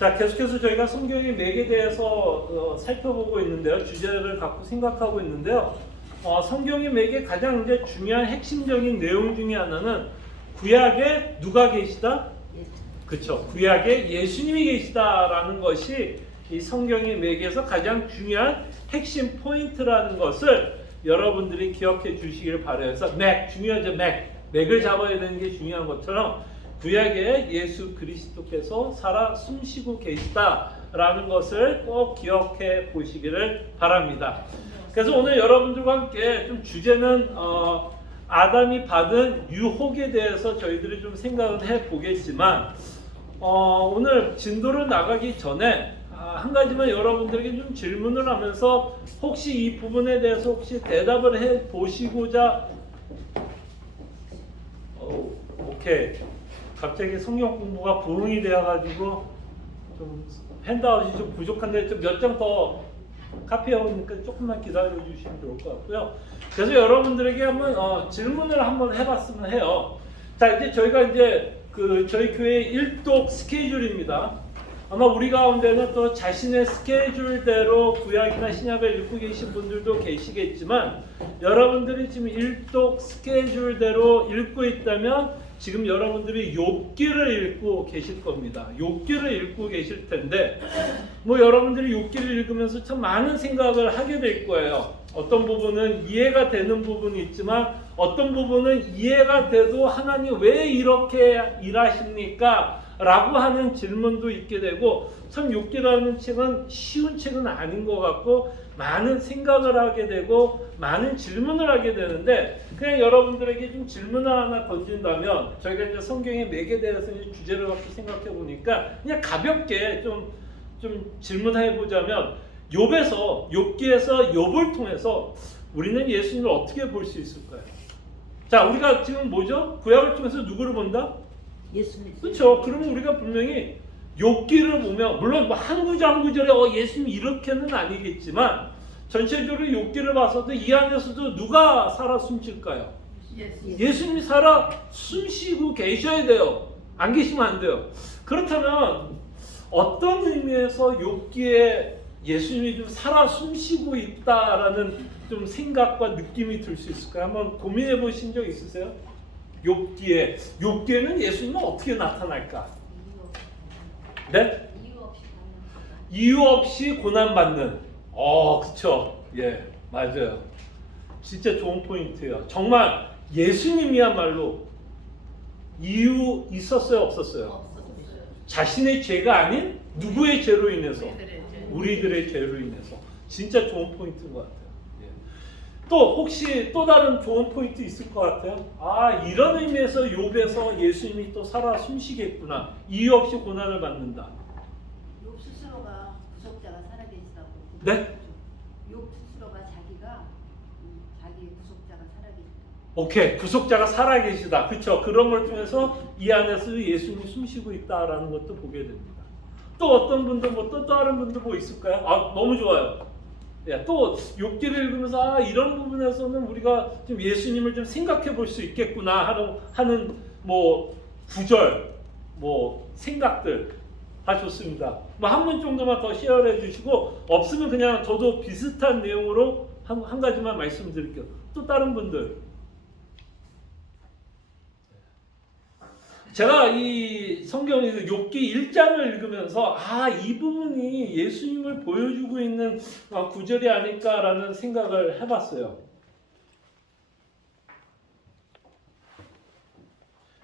자, 계속해서 저희가 성경의 맥에 대해서 살펴보고 있는데요. 주제를 갖고 생각하고 있는데요. 성경의 맥의 가장 이제 중요한 핵심적인 내용 중에 하나는 구약에 누가 계시다? 그렇죠. 구약에 예수님이 계시다라는 것이 이 성경의 맥에서 가장 중요한 핵심 포인트라는 것을 여러분들이 기억해 주시길 바라요. 그래서 맥, 중요하죠. 맥을 잡아야 되는 게 중요한 것처럼 구약에 예수 그리스도께서 살아 숨쉬고 계시다라는 것을 꼭 기억해 보시기를 바랍니다. 그래서 오늘 여러분들과 함께 좀 주제는 아담이 받은 유혹에 대해서 저희들이 좀 생각을 해 보겠지만 오늘 진도를 나가기 전에 한 가지만 여러분들에게 좀 질문을 하면서 혹시 이 부분에 대해서 혹시 대답을 해 보시고자 오케이. 갑자기 성경 공부가 부흥이 되어가지고 좀 핸드아웃이 좀 부족한데 좀 몇 장 더 카피해 오니까 조금만 기다려 주시면 좋을 것 같고요. 그래서 여러분들에게 한번 질문을 한번 해봤으면 해요. 자, 이제 저희가 이제 저희 교회 일독 스케줄입니다. 아마 우리 가운데는 또 자신의 스케줄대로 구약이나 신약을 읽고 계신 분들도 계시겠지만 여러분들이 지금 일독 스케줄대로 읽고 있다면 지금 여러분들이 욥기를 읽고 계실 겁니다. 욥기를 읽고 계실 텐데 여러분들이 욥기를 읽으면서 참 많은 생각을 하게 될 거예요. 어떤 부분은 이해가 되는 부분이 있지만 어떤 부분은 이해가 돼도 하나님 왜 이렇게 일하십니까? 라고 하는 질문도 있게 되고 참 욥기라는 책은 쉬운 책은 아닌 것 같고 많은 생각을 하게 되고 많은 질문을 하게 되는데 그냥 여러분들에게 좀 질문을 하나 던진다면 저희가 이제 성경의 맥에 대해서 이제 주제를 갖고 생각해 보니까 그냥 가볍게 좀 질문해 보자면 욥기에서 욥을 통해서 우리는 예수님을 어떻게 볼 수 있을까요? 자, 우리가 지금 뭐죠? 구약을 통해서 누구를 본다? 예수님. 그렇죠. 그러면 우리가 분명히 욥기를 보면 물론 한 구절 한 구절에 예수님 이렇게는 아니겠지만 전체적으로 욥기를 봐서도 이 안에서도 누가 살아 숨쉴까요? 예수님이 살아 숨쉬고 계셔야 돼요. 안 계시면 안 돼요. 그렇다면 어떤 의미에서 욥기에 예수님이 좀 살아 숨쉬고 있다라는 좀 생각과 느낌이 들 수 있을까요? 한번 고민해 보신 적 있으세요? 욥기에는 예수님은 어떻게 나타날까? 네? 이유 없이 고난받는. 그쵸. 예, 맞아요. 진짜 좋은 포인트예요. 정말 예수님이야말로 이유 있었어요, 없었어요? 자신의 죄가 아닌 누구의 죄로 인해서? 우리들의 죄로 인해서. 진짜 좋은 포인트인 것 같아요. 또 혹시 또 다른 좋은 포인트 있을 것 같아요? 이런 의미에서 욥에서 예수님이 또 살아 숨쉬겠구나. 이유 없이 고난을 받는다. 욥 스스로가 구속자가 살아계시다고. 네? 욥 스스로가 자기의 구속자가 살아계시다. 오케이, 구속자가 살아계시다. 그렇죠. 그런 걸 통해서 이 안에서 예수님이 숨쉬고 있다라는 것도 보게 됩니다. 또 어떤 분들 또 다른 분들 있을까요? 너무 좋아요. 또 욥기를 읽으면서 이런 부분에서는 우리가 좀 예수님을 좀 생각해 볼 수 있겠구나 하는 구절, 생각들 다 좋습니다. 한 분 정도만 더 쉐어해 주시고 없으면 그냥 저도 비슷한 내용으로 한 가지만 말씀드릴게요. 또 다른 분들. 제가 이 성경에서 욥기 1장을 읽으면서 이 부분이 예수님을 보여주고 있는 구절이 아닐까라는 생각을 해봤어요.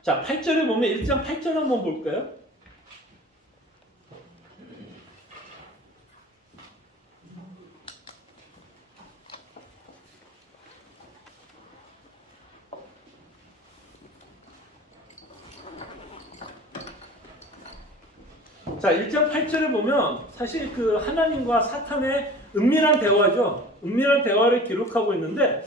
자, 8절에 보면 1장 8절 한번 볼까요? 자, 1장 8절에 보면 사실 하나님과 사탄의 은밀한 대화죠. 은밀한 대화를 기록하고 있는데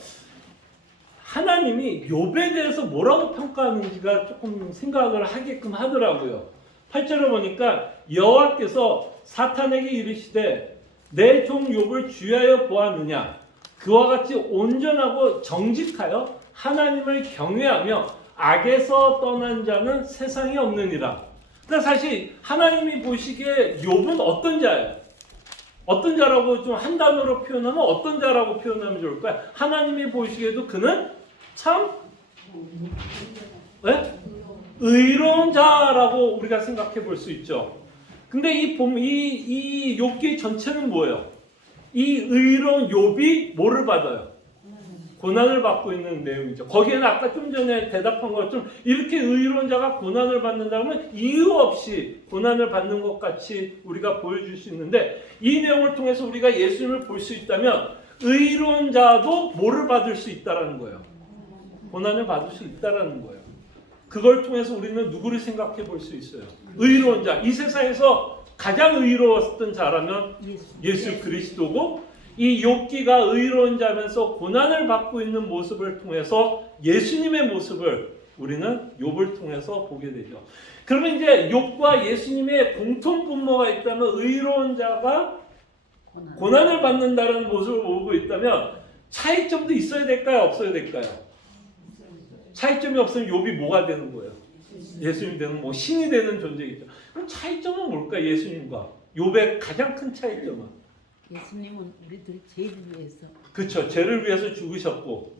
하나님이 욥에 대해서 뭐라고 평가하는지가 조금 생각을 하게끔 하더라고요. 8절을 보니까 여호와께서 사탄에게 이르시되 내 종 욥을 주의하여 보았느냐? 그와 같이 온전하고 정직하여 하나님을 경외하며 악에서 떠난 자는 세상에 없느니라. 그러니까 사실 하나님이 보시기에 욥은 어떤 자예요? 어떤 자라고 좀 한 단어로 표현하면 어떤 자라고 표현하면 좋을까요? 하나님이 보시기에도 그는 참 네? 의로운 자라고 우리가 생각해 볼 수 있죠. 근데 이 욥기 전체는 뭐예요? 이 의로운 욥이 뭐를 받아요? 고난을 받고 있는 내용이죠. 거기에는 아까 좀 전에 대답한 것처럼 이렇게 의로운 자가 고난을 받는다면 이유 없이 고난을 받는 것 같이 우리가 보여줄 수 있는데 이 내용을 통해서 우리가 예수님을 볼 수 있다면 의로운 자도 뭐를 받을 수 있다라는 거예요. 고난을 받을 수 있다라는 거예요. 그걸 통해서 우리는 누구를 생각해 볼 수 있어요? 의로운 자. 이 세상에서 가장 의로웠던 자라면 예수 그리스도고 이 욥기가 의로운 자면서 고난을 받고 있는 모습을 통해서 예수님의 모습을 우리는 욥을 통해서 보게 되죠. 그러면 이제 욥과 예수님의 공통 분모가 있다면 의로운 자가 고난을 받는다는 모습을 보고 있다면 차이점도 있어야 될까요? 없어야 될까요? 차이점이 없으면 욥이 뭐가 되는 거예요? 예수님이 되는 뭐 신이 되는 존재겠죠. 그럼 차이점은 뭘까? 예수님과 욥의 가장 큰 차이점은 예수님은 우리들 죄를 위해서 그렇죠. 죄를 위해서 죽으셨고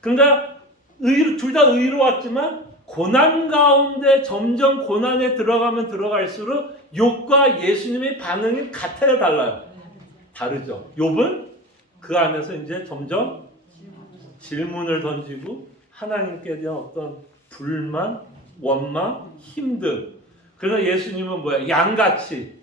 그러니까 둘 다 의로웠지만 고난 가운데 점점 고난에 들어가면 들어갈수록 욥과 예수님의 반응이 같아요? 달라요? 다르죠. 욥은 그 안에서 이제 점점 질문을 던지고 하나님께 대한 어떤 불만, 원망, 힘듦. 그러나 예수님은 뭐야? 양같이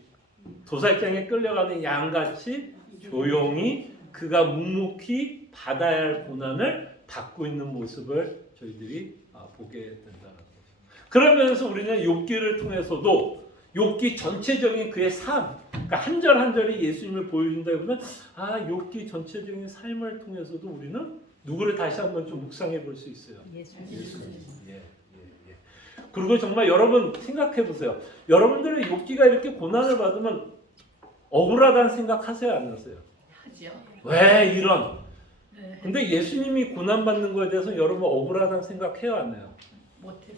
도살장에 끌려가는 양같이 조용히 그가 묵묵히 받아야 할 고난을 받고 있는 모습을 저희들이 보게 된다는 거죠. 그러면서 우리는 욥기를 통해서도 욥기 전체적인 그의 삶, 그러니까 한 절 한 절이 예수님을 보여준다 보면 욥기 전체적인 삶을 통해서도 우리는 누구를 다시 한번 좀 묵상해 볼 수 있어요. 예수님. 예. 그리고 정말 여러분 생각해 보세요. 여러분들의 욥기가 이렇게 고난을 받으면 억울하다는 생각하세요, 안 하세요? 하죠. 왜 이런? 근데 예수님이 고난 받는 거에 대해서 여러분 억울하다는 생각해요, 안 해요? 못했어.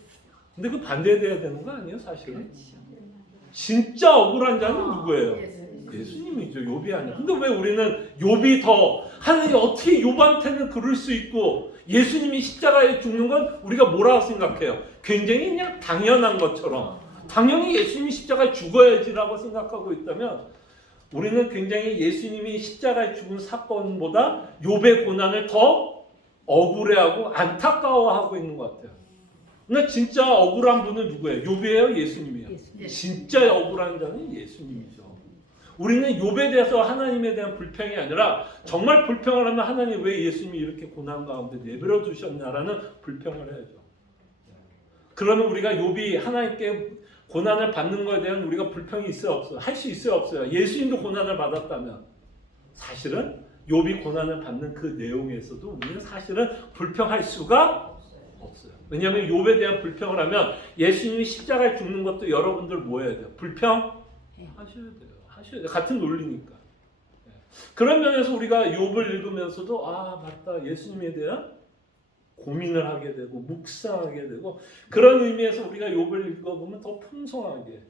근데 그 반대돼야 되는 거 아니에요, 사실은? 그렇죠. 진짜 억울한 자는 누구예요? 예수님. 예수님이죠. 욥이 아니야. 근데 왜 우리는 욥이 더 하나님 어떻게 욥한테는 그럴 수 있고 예수님이 십자가에 죽는 건 우리가 뭐라고 생각해요? 굉장히 그냥 당연한 것처럼 당연히 예수님이 십자가에 죽어야지라고 생각하고 있다면 우리는 굉장히 예수님이 십자가에 죽은 사건보다 욥의 고난을 더 억울해하고 안타까워하고 있는 것 같아요. 근데 진짜 억울한 분은 누구예요? 욥이에요? 예수님이에요? 예수님. 진짜 억울한 자는 예수님이죠. 우리는 욥에 대해서 하나님에 대한 불평이 아니라 정말 불평을 하면 하나님 왜 예수님이 이렇게 고난 가운데 내버려 두셨냐라는 불평을 해야죠. 그러면 우리가 욥이 하나님께 고난을 받는 것에 대한 우리가 불평이 있어요? 없어요? 할 수 있어요? 없어요? 예수님도 고난을 받았다면 사실은 욥이 고난을 받는 그 내용에서도 우리는 사실은 불평할 수가 없어요. 왜냐하면 욥에 대한 불평을 하면 예수님이 십자가에 죽는 것도 여러분들 뭐 해야 돼요? 불평? 하셔야 돼요. 하셔야 돼요. 같은 논리니까. 그런 면에서 우리가 욥을 읽으면서도 맞다. 예수님에 대한 고민을 하게 되고 묵상하게 되고 그런 의미에서 우리가 욥을 읽어보면 더 풍성하게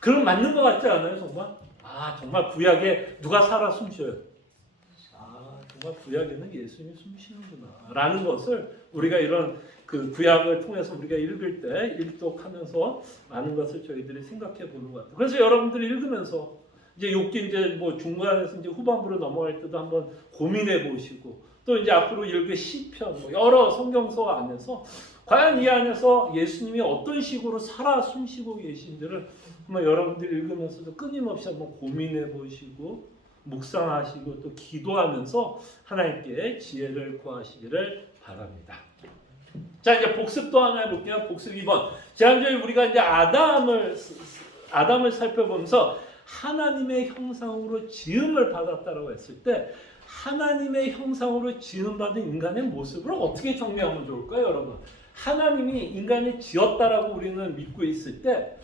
그럼 맞는 것 같지 않아요? 정말? 정말 구약에 누가 살아 숨쉬어요? 정말 구약에는 예수님이 숨쉬는구나 라는 것을 우리가 이런 그 구약을 통해서 우리가 읽을 때 일독하면서 많은 것을 저희들이 생각해 보는 것 같아요. 그래서 여러분들이 읽으면서 이제 욥기 이제 뭐 중간에서 이제 후반부로 넘어갈 때도 한번 고민해 보시고 또 이제 앞으로 읽을 시편 뭐 여러 성경서 안에서 과연 이 안에서 예수님이 어떤 식으로 살아 숨쉬고 계신지를 한번 여러분들이 읽으면서도 끊임없이 한번 고민해 보시고 묵상하시고 또 기도하면서 하나님께 지혜를 구하시기를 바랍니다. 자, 이제 복습 또 하나 해볼게요. 복습 2번. 지난주에 우리가 이제 아담을 살펴보면서 하나님의 형상으로 지음을 받았다라고 했을 때 하나님의 형상으로 지음받은 인간의 모습을 어떻게 정리하면 좋을까요, 여러분? 하나님이 인간을 지었다라고 우리는 믿고 있을 때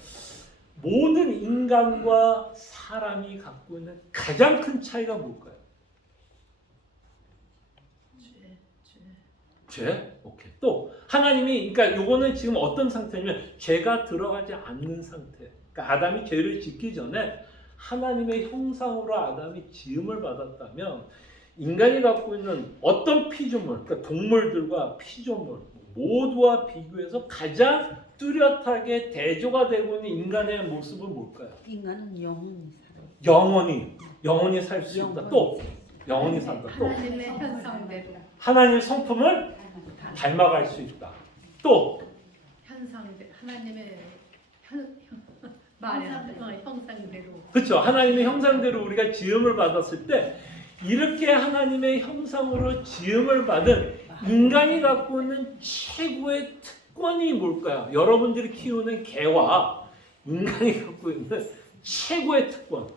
모든 인간과 사람이 갖고 있는 가장 큰 차이가 뭘까요? 죄? 오케이. 또 하나님이 그러니까 요거는 지금 어떤 상태냐면 죄가 들어가지 않는 상태. 그러니까 아담이 죄를 짓기 전에 하나님의 형상으로 아담이 지음을 받았다면 인간이 갖고 있는 어떤 피조물, 그러니까 동물들과 피조물 모두와 비교해서 가장 뚜렷하게 대조가 되고 있는 인간의 모습은 뭘까요? 인간은 영원히 살 수 있다. 또 영원히 산다. 또 하나님의 현상대로 하나님의 성품을 닮아갈 수 있다. 또 현상대 하나님의 형상대로 그렇죠. 하나님의 형상대로 우리가 지음을 받았을 때 이렇게 하나님의 형상으로 지음을 받은 인간이 갖고 있는 최고의 특권이 뭘까요? 여러분들이 키우는 개와 인간이 갖고 있는 최고의 특권.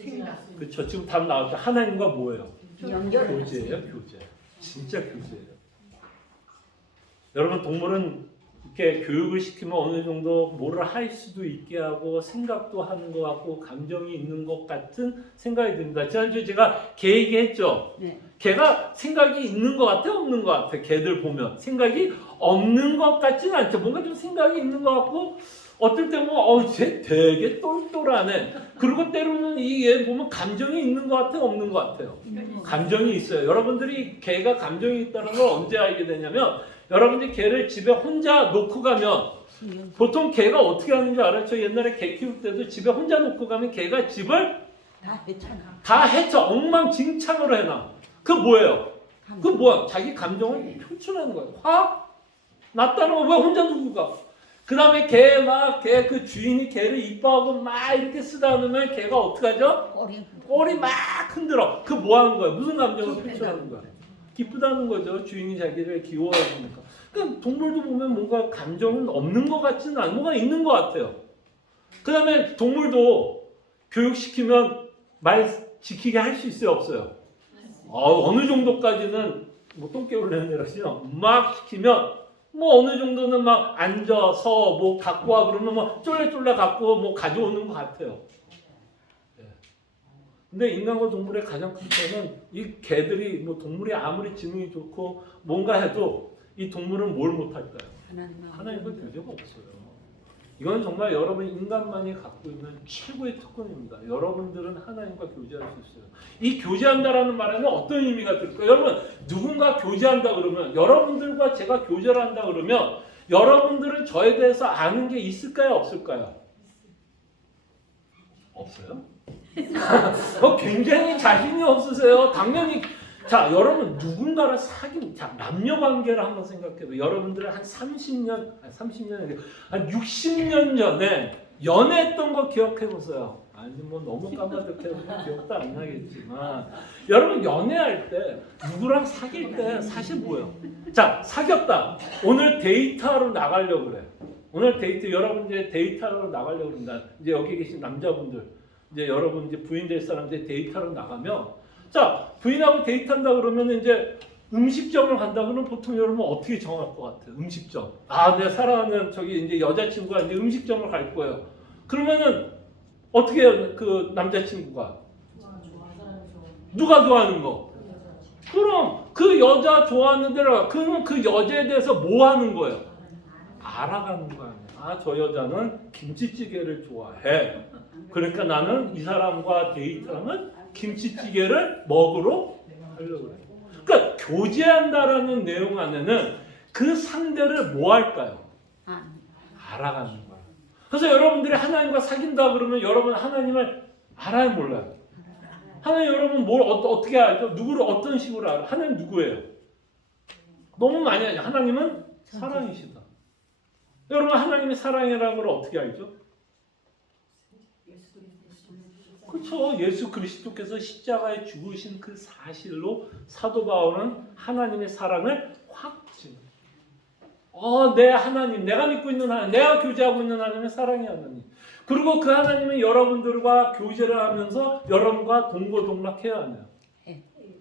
생각 그렇죠. 지금 답 나왔죠. 하나님과 뭐예요? 연결. 교제예요. 교제. 진짜 교제예요. 여러분 동물은 이렇게 교육을 시키면 어느 정도 뭐를 할 수도 있게 하고 생각도 하는 것 같고 감정이 있는 것 같은 생각이 듭니다. 지난주에 제가 개 얘기했죠. 네. 개가 생각이 있는 것 같아 없는 것 같아. 개들 보면 생각이 없는 것 같지는 않죠. 뭔가 좀 생각이 있는 것 같고 어떨 때 보면 쟤 되게 똘똘하네. 그리고 때로는 이 얘 보면 감정이 있는 것 같아 없는 것 같아요. 감정이 있어요. 여러분들이 개가 감정이 있다는 걸 언제 알게 되냐면 여러분들이 개를 집에 혼자 놓고 가면 보통 개가 어떻게 하는지 알아요? 저 옛날에 개 키울 때도 집에 혼자 놓고 가면 개가 집을 다 했잖아. 다 해쳐 엉망진창으로 해놔. 그 뭐예요? 그 뭐야? 자기 감정을 표출하는 거예요. 화? 났다는 거 왜 혼자 두고 가? 그 다음에 걔 그 주인이 걔를 이뻐하고 막 이렇게 쓰다 놓으면 걔가 어떡하죠? 꼬리 막 흔들어. 그 뭐 하는 거야? 무슨 감정을 표출하는 거야? 기쁘다는 거죠. 주인이 자기를 귀여워하니까. 그러니까 동물도 보면 뭔가 감정은 없는 것 같지는 않고 뭔가 있는 것 같아요. 그 다음에 동물도 교육시키면 말 지키게 할 수 있어요? 없어요? 어느 정도까지는 뭐 똥개울내는 이라시죠. 막 시키면 뭐 어느 정도는 막 앉아서 뭐 갖고 와 그러면 뭐 쫄래쫄래 갖고 뭐 가져오는 것 같아요. 근데 인간과 동물의 가장 큰 차이는 이 개들이 뭐 동물이 아무리 지능이 좋고 뭔가 해도 이 동물은 뭘 못할까요? 하나님과 교제가 없어요. 이건 정말 여러분 인간만이 갖고 있는 최고의 특권입니다. 여러분들은 하나님과 교제할 수 있어요. 이 교제한다라는 말에는 어떤 의미가 들까요? 여러분 누군가 교제한다 그러면 여러분들과 제가 교제를 한다 그러면 여러분들은 저에 대해서 아는 게 있을까요? 없을까요? 없어요? 굉장히 자신이 없으세요. 당연히 자 여러분 누군가를 사귄 자 남녀 관계를 한번 생각해도 여러분들은 한 30년 한 60년 전에 연애했던 거 기억해 보세요. 아니 뭐 너무 까마득해서 기억도 안 나겠지만 여러분 연애할 때 누구랑 사귈 때 사실 뭐예요? 자 사귀었다. 오늘 데이트하러 나가려고 그래. 오늘 데이트 여러분 이제 데이트하러 나가려고 그런다. 이제 여기 계신 남자분들 이제 여러분 이제 부인 될 사람들 데이트하러 나가면 자 부인하고 데이트한다 그러면 이제 음식점을 간다 그러면 보통 여러분 어떻게 정할 것 같아요? 음식점. 내가 사랑하는 저기 이제 여자친구가 이제 음식점을 갈 거예요. 그러면은 어떻게 해요? 그 남자친구가 누가 좋아하는 거? 그럼 그 여자 좋아하는 데로 가. 그러면 그 여자에 대해서 뭐 하는 거예요? 알아가는 거 아니야. 저 여자는 김치찌개를 좋아해. 그러니까 나는 이 사람과 데이트하면 김치찌개를 먹으러 하려고 그래. 그러니까 교제한다라는 내용 안에는 그 상대를 뭐 할까요? 알아가는 거예요. 그래서 여러분들이 하나님과 사귄다 그러면 여러분 하나님을 알아요 몰라요? 하나님 여러분 뭘 어떻게 알죠? 누구를 어떤 식으로 알아? 하나님 누구예요? 너무 많이 알죠. 하나님은 사랑이시다. 여러분 하나님의 사랑이라는 걸 어떻게 알죠? 그렇죠. 예수 그리스도께서 십자가에 죽으신 그 사실로 사도 바울은 하나님의 사랑을 확증. 내 하나님, 내가 믿고 있는 하나님, 내가 교제하고 있는 하나님의 사랑의 하나님. 그리고 그 하나님은 여러분들과 교제를 하면서 여러분과 동고동락해야 하네요.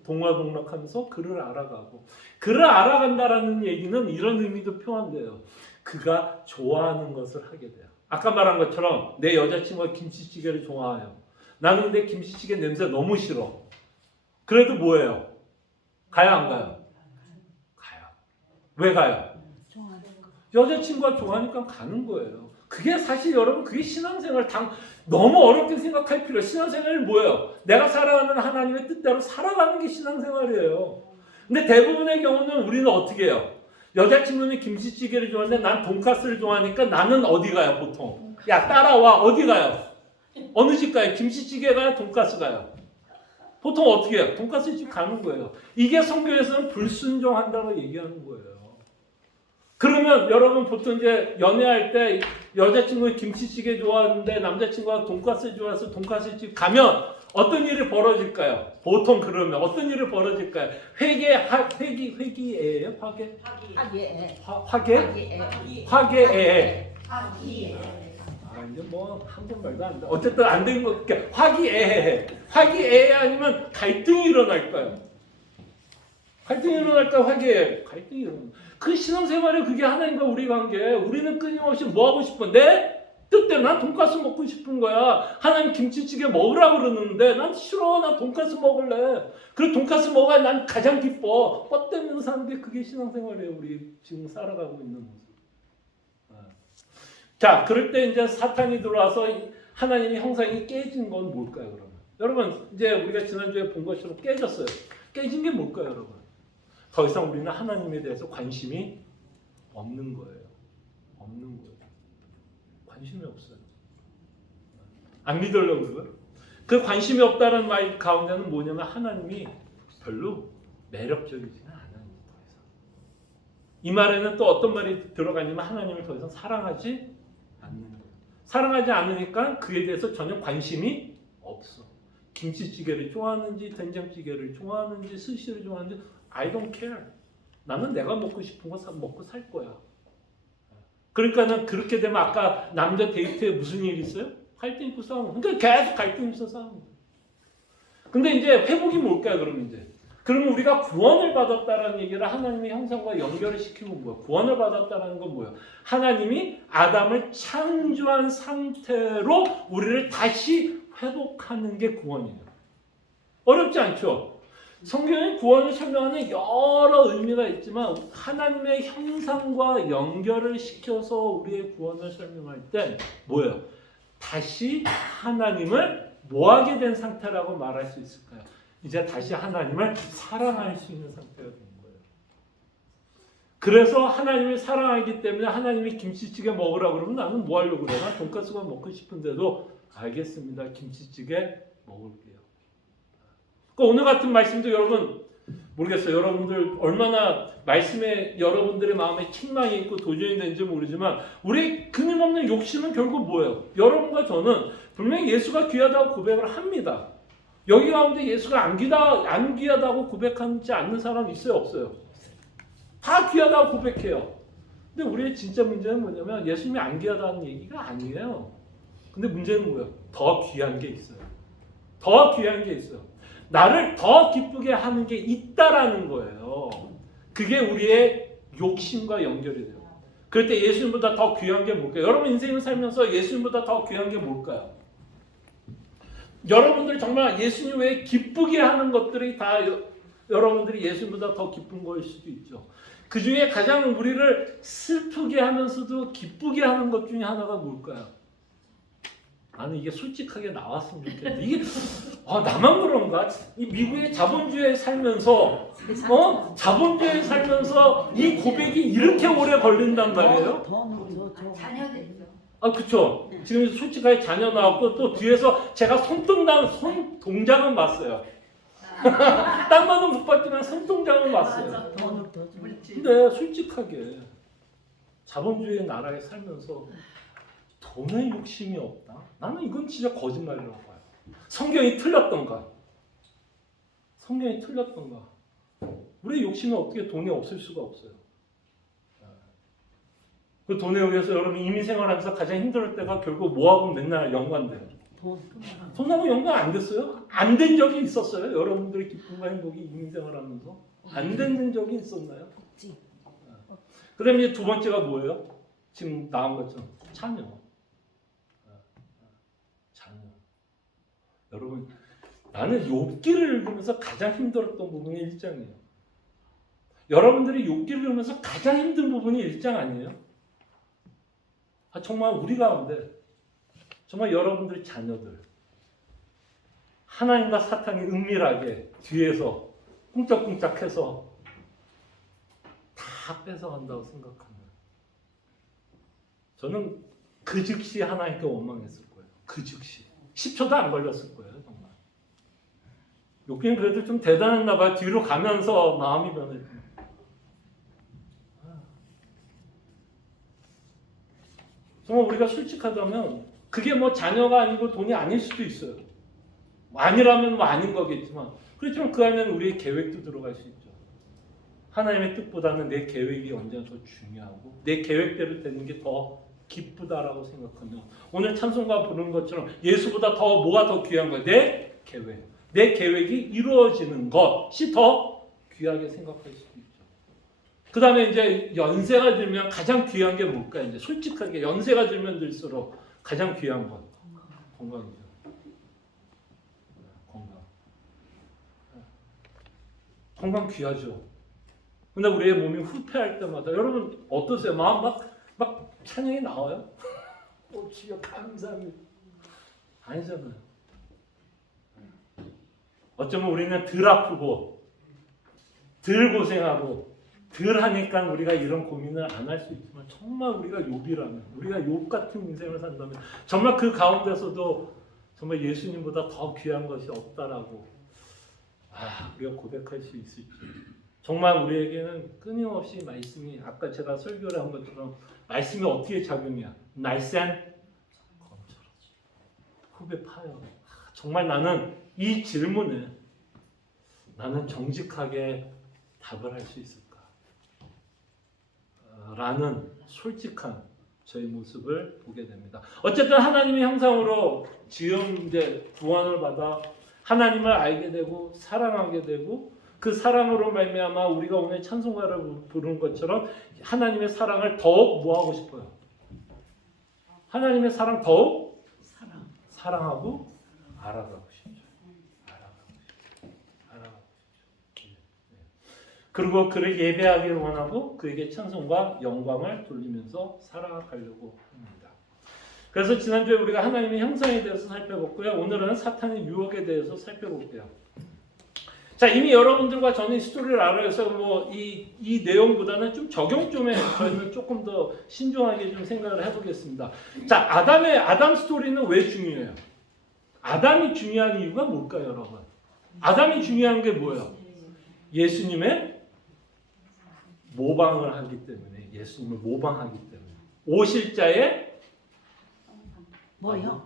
동고동락하면서 그를 알아가고 그를 알아간다라는 얘기는 이런 의미도 표현돼요. 그가 좋아하는 것을 하게 돼요. 아까 말한 것처럼 내 여자친구가 김치찌개를 좋아해요. 나는 근데 김치찌개 냄새 너무 싫어. 그래도 뭐예요? 가요 안 가요? 가요. 왜 가요? 좋아하는 거. 여자친구가 좋아하니까 가는 거예요. 그게 사실 여러분 그게 신앙생활 너무 어렵게 생각할 필요. 신앙생활이 뭐예요? 내가 살아가는 하나님의 뜻대로 살아가는 게 신앙생활이에요. 근데 대부분의 경우는 우리는 어떻게 해요? 여자친구는 김치찌개를 좋아하는데 난 돈가스를 좋아하니까 나는 어디 가요 보통? 야 따라와 어디 가요? 어느 집 가요? 김치찌개 가요? 돈가스 가요? 보통 어떻게 해요? 돈가스 집 가는 거예요. 이게 성경에서는 불순종한다고 얘기하는 거예요. 그러면 여러분 보통 이제 연애할 때 여자친구가 김치찌개 좋아하는데 남자친구가 돈가스 좋아해서 돈가스 집 가면 어떤 일이 벌어질까요? 보통 그러면 어떤 일이 벌어질까요? 회개예요? 화개? 화개애. 아 이제 뭐 한국말도 안 돼. 어쨌든 안 된 거 화기애애. 화기애애 아니면 갈등이 일어날까요? 갈등이 일어날까 화기애애. 갈등이 일어나. 그 신앙생활에 그게 하나님과 우리 관계. 우리는 끊임없이 뭐 하고 싶어? 내 뜻대로 난 돈가스 먹고 싶은 거야. 하나님 김치찌개 먹으라고 그러는데 난 싫어. 난 돈가스 먹을래. 그래 돈가스 먹어야 난 가장 기뻐. 뻗대는 사는데 그게 신앙생활이에요. 우리 지금 살아가고 있는 모습. 자, 그럴 때 이제 사탄이 들어와서 하나님의 형상이 깨진 건 뭘까요, 그러면? 여러분, 이제 우리가 지난주에 본 것처럼 깨졌어요. 깨진 게 뭘까요, 여러분? 더 이상 우리는 하나님에 대해서 관심이 없는 거예요. 없는 거예요. 관심이 없어요. 안 믿으려고 그래요? 그 관심이 없다는 말 가운데는 뭐냐면 하나님이 별로 매력적이지는 않아요. 더 이상. 이 말에는 또 어떤 말이 들어가냐면 하나님을 더 이상 사랑하지 않는 거예요. 사랑하지 않으니까 그에 대해서 전혀 관심이 없어. 김치찌개를 좋아하는지 된장찌개를 좋아하는지 스시를 좋아하는지 I don't care. 나는 내가 먹고 싶은 거 먹고 살 거야. 그러니까는 그렇게 되면 아까 남자 데이트에 무슨 일이 있어요? 갈등 있고 싸우는. 그러니까 계속 갈등 있어 싸우는 거예요. 근데 이제 회복이 뭘까요? 그러면 우리가 구원을 받았다라는 얘기를 하나님의 형상과 연결을 시키고 뭐야? 구원을 받았다라는 건 뭐예요? 하나님이 아담을 창조한 상태로 우리를 다시 회복하는 게 구원이에요. 어렵지 않죠? 성경의 구원을 설명하는 여러 의미가 있지만 하나님의 형상과 연결을 시켜서 우리의 구원을 설명할 때 뭐예요? 다시 하나님을 뭐하게 된 상태라고 말할 수 있을까요? 이제 다시 하나님을 사랑할 수 있는 상태가 된 거예요. 그래서 하나님을 사랑하기 때문에 하나님이 김치찌개 먹으라고 그러면 나는 뭐 하려고 그래? 난 돈가스가 먹고 싶은데도 알겠습니다. 김치찌개 먹을게요. 그러니까 오늘 같은 말씀도 여러분 모르겠어요. 여러분들 얼마나 말씀에 여러분들의 마음에 책망이 있고 도전이 되는지 모르지만 우리의 끊임없는 욕심은 결국 뭐예요? 여러분과 저는 분명히 예수가 귀하다고 고백을 합니다. 여기 가운데 예수가 안 귀하다고 고백하지 않는 사람 있어요? 없어요? 다 귀하다고 고백해요. 근데 우리의 진짜 문제는 뭐냐면 예수님이 안 귀하다는 얘기가 아니에요. 근데 문제는 뭐예요? 더 귀한 게 있어요. 더 귀한 게 있어요. 나를 더 기쁘게 하는 게 있다라는 거예요. 그게 우리의 욕심과 연결이 돼요. 그럴 때 예수님보다 더 귀한 게 뭘까요? 여러분 인생을 살면서 예수님보다 더 귀한 게 뭘까요? 여러분들이 정말 예수님 외에 기쁘게 하는 것들이 다 여러분들이 예수님보다 더 기쁜 거일 수도 있죠. 그 중에 가장 우리를 슬프게 하면서도 기쁘게 하는 것 중에 하나가 뭘까요? 나는 이게 솔직하게 나왔으면 좋겠는데 이게 나만 그런가? 이 미국의 자본주의에 살면서 자본주의에 살면서 이 고백이 이렇게 오래 걸린단 말이에요. 자녀들이죠. 그쵸. 지금 솔직하게 자녀 나왔고 또 뒤에서 제가 손동작은 봤어요. 땅만은 못 봤지만 손동작은 봤어요. 돈을 더 줘. 근데 솔직하게 자본주의 나라에 살면서 돈에 욕심이 없다? 나는 이건 진짜 거짓말이라고 봐요. 성경이 틀렸던가? 우리의 욕심은 어떻게 돈이 없을 수가 없어요. 그 돈에 의해서 여러분 이민 생활하면서 가장 힘들 때가 결국 뭐하고 맨날 연관돼요. 돈하고 연관 안 됐어요? 안 된 적이 있었어요? 여러분들의 기쁨과 행복이 이민 생활하면서 안 되는 적이 있었나요? 없지. 그다음에 이제 두 번째가 뭐예요? 지금 나온 것처럼 자녀. 여러분 나는 욥기를 읽으면서 가장 힘들었던 부분이 1장이에요. 여러분들이 욥기를 읽으면서 가장 힘든 부분이 1장 아니에요? 정말 우리 가운데 정말 여러분들의 자녀들 하나님과 사탄이 은밀하게 뒤에서 꿍짝꿍짝해서 다 뺏어간다고 생각하면 저는 그 즉시 하나님께 원망했을 거예요. 그 즉시 10초도 안 걸렸을 거예요. 정말 욥기는 그래도 좀 대단했나 봐요. 뒤로 가면서 마음이 변했죠. 정말 우리가 솔직하다면 그게 뭐 자녀가 아니고 돈이 아닐 수도 있어요. 아니라면 뭐 아닌 거겠지만 그렇지만 그 안에는 우리의 계획도 들어갈 수 있죠. 하나님의 뜻보다는 내 계획이 언제나 더 중요하고 내 계획대로 되는 게 더 기쁘다라고 생각하면 오늘 찬송가 부르는 것처럼 예수보다 더 뭐가 더 귀한 거예요? 내 계획. 내 계획이 이루어지는 것이 더 귀하게 생각할 수도 있죠. 그 다음에 이제 연세가 들면 가장 귀한 게 뭘까? 이제 솔직하게 연세가 들면 들수록 가장 귀한 건 건강이죠. 건강 귀하죠. 근데 우리의 몸이 후퇴할 때마다 여러분 어떠세요? 마음 막 찬양이 나와요? 주여 감사합니다. 아니잖아요. 어쩌면 우리는 덜 아프고 덜 고생하고 덜 하니까 우리가 이런 고민을 안 할 수 있지만 정말 우리가 욥이라면 우리가 욥 같은 인생을 산다면 정말 그 가운데서도 정말 예수님보다 더 귀한 것이 없다라고 우리가 고백할 수 있을지. 정말 우리에게는 끊임없이 말씀이 아까 제가 설교를 한 것처럼 말씀이 어떻게 작용이야? 날쌘 검처럼 후배 파요. 정말 나는 이 질문에 나는 정직하게 답을 할 수 있을까? 라는 솔직한 저의 모습을 보게 됩니다. 어쨌든 하나님의 형상으로 지음 이제 구원을 받아 하나님을 알게 되고 사랑하게 되고 그 사랑으로 말미암아 우리가 오늘 찬송가를 부르는 것처럼 하나님의 사랑을 더욱 뭐하고 싶어요? 하나님의 사랑 더욱 사랑하고 알아가고 싶죠. 알아가고 싶죠. 그리고 그를 예배하기를 원하고 그에게 찬송과 영광을 돌리면서 살아가려고 합니다. 그래서 지난주에 우리가 하나님의 형상에 대해서 살펴봤고요. 오늘은 사탄의 유혹에 대해서 살펴볼게요. 자, 이미 여러분들과 저는 스토리를 알아서 뭐 이 내용보다는 좀 적용점에 저희는 조금 더 신중하게 좀 생각을 해보겠습니다. 자, 아담 스토리는 왜 중요해요? 아담이 중요한 이유가 뭘까요, 여러분? 아담이 중요한 게 뭐예요? 예수님의 모방을 하기 때문에, 예수님을 모방하기 때문에. 오실자의 모형.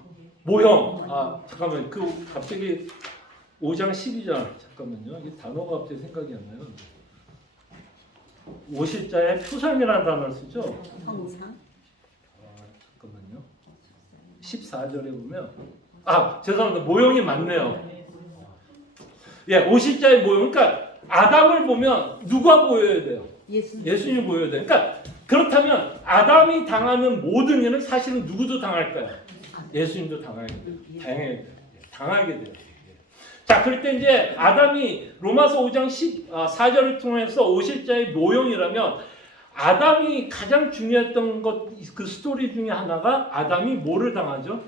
잠깐만, 갑자기 5장 12절 잠깐만요. 이 단어가 갑자기 생각이 안 나요. 오실자의 표상이라는 단어를 쓰죠. 형상. 잠깐만요. 14절에 보면 죄송합니다. 모형이 맞네요. 예, 오실자의 모형. 그러니까 아담을 보면 누가 보여야 돼요? 예수님이 보여야 돼요. 그러니까 그렇다면 아담이 당하는 모든 일은 사실은 누구도 당할까요? 예수님도 당하게 돼요. 자, 그럴 때 이제 아담이 로마서 5장 14절을 통해서 오실자의 모형이라면 아담이 가장 중요했던 그 스토리 중에 하나가 아담이 뭐를 당하죠?